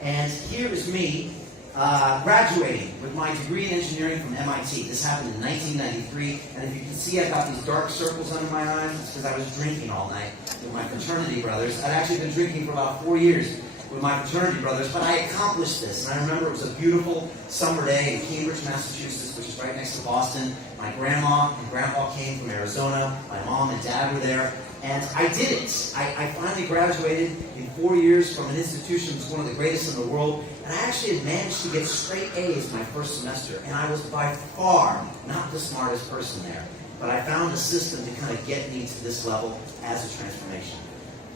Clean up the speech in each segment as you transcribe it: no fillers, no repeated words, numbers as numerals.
And here is me graduating with my degree in engineering from MIT. This happened in 1993, and if you can see, I got these dark circles under my eyes. It's because I was drinking all night with my fraternity brothers. I'd actually been drinking for about 4 years with my fraternity brothers, but I accomplished this. And I remember it was a beautiful summer day in Cambridge, Massachusetts, which is right next to Boston. My grandma and grandpa came from Arizona. My mom and dad were there. And I did it. I finally graduated in 4 years from an institution that's one of the greatest in the world. And I actually had managed to get straight A's my first semester. And I was by far not the smartest person there. But I found a system to kind of get me to this level as a transformation.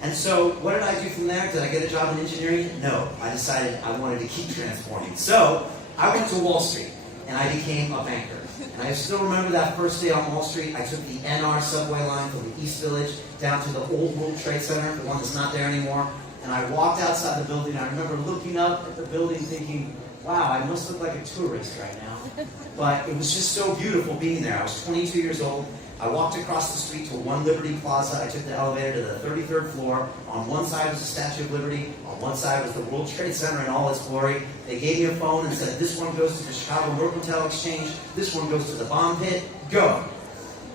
And so, what did I do from there? Did I get a job in engineering? No. I decided I wanted to keep transforming. So, I went to Wall Street, and I became a banker. And I still remember that first day on Wall Street. I took the NR subway line from the East Village down to the old World Trade Center, the one that's not there anymore. And I walked outside the building. I remember looking up at the building thinking, wow, I must look like a tourist right now. But it was just so beautiful being there. I was 22 years old. I walked across the street to One Liberty Plaza. I took the elevator to the 33rd floor. On one side was the Statue of Liberty. On one side was the World Trade Center in all its glory. They gave me a phone and said, this one goes to the Chicago Mercantile Exchange. This one goes to the bomb pit. Go.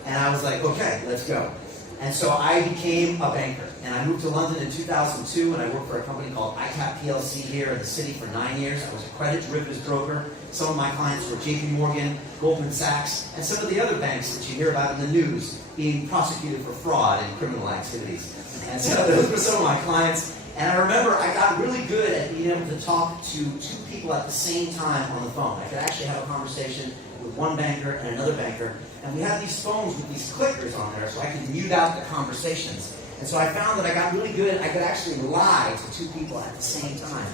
And I was like, okay, let's go. And so I became a banker. And I moved to London in 2002, and I worked for a company called ICAP PLC here in the city for 9 years. I was a credit derivatives broker. Some of my clients were JP Morgan, Goldman Sachs, and some of the other banks that you hear about in the news being prosecuted for fraud and criminal activities. And so those were some of my clients. And I remember I got really good at being able to talk to two people at the same time on the phone. I could actually have a conversation with one banker and another banker. And we had these phones with these clickers on there so I could mute out the conversations. And so I found that I got really good. I could actually lie to two people at the same time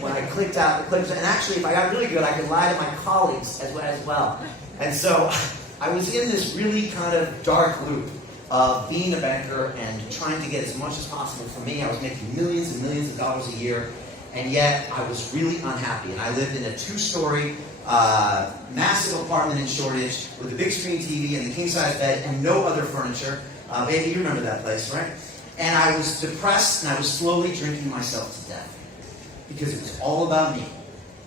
when I clicked out the clips. And actually, if I got really good, I could lie to my colleagues as well. And so I was in this really kind of dark loop of being a banker and trying to get as much as possible for me. I was making millions and millions of dollars a year, and yet I was really unhappy. And I lived in a 2-story, massive apartment in Shoreditch with a big screen TV and a king-size bed and no other furniture. Baby, you remember that place, right? And I was depressed, and I was slowly drinking myself to death because it was all about me.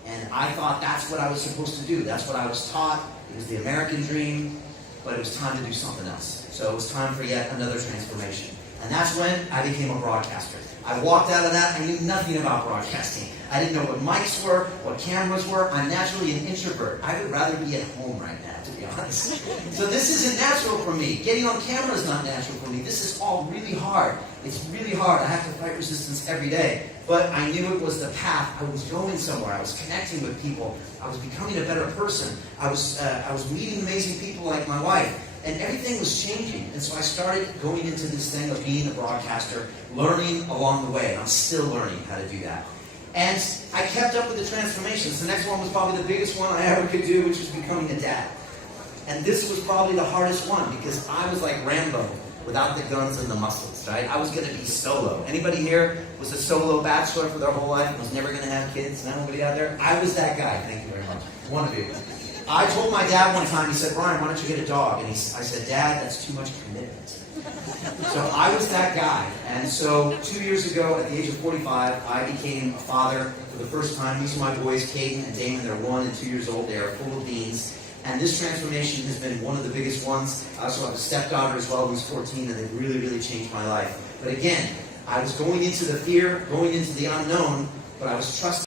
And I thought that's what I was supposed to do. That's what I was taught. It was the American dream, but it was time to do something else. So it was time for yet another transformation. And that's when I became a broadcaster. I walked out of that, I knew nothing about broadcasting. I didn't know what mics were, what cameras were. I'm naturally an introvert. I would rather be at home right now, to be honest. So this isn't natural for me. Getting on camera is not natural for me. This is all really hard. It's really hard. I have to fight resistance every day. But I knew it was the path. I was going somewhere. I was connecting with people. I was becoming a better person. I was meeting amazing people like my wife. And everything was changing. And so I started going into this thing of being a broadcaster, learning along the way. And I'm still learning how to do that. And I kept up with the transformations. The next one was probably the biggest one I ever could do, which was becoming a dad. And this was probably the hardest one because I was like Rambo without the guns and the muscles, right? I was going to be solo. Anybody here was a solo bachelor for their whole life and was never going to have kids? Nobody out there? I was that guy. Thank you very much. One of you. I told my dad one time, he said, Brian, why don't you get a dog? And I said, Dad, that's too much commitment. So I was that guy. And so 2 years ago, at the age of 45, I became a father for the first time. These are my boys, Caden and Damon. They're 1 and 2 years old. They are full of beans. And this transformation has been one of the biggest ones. I also have a stepdaughter as well who's 14, and they've really, really changed my life. But again, I was going into the fear, going into the unknown, but I was trusting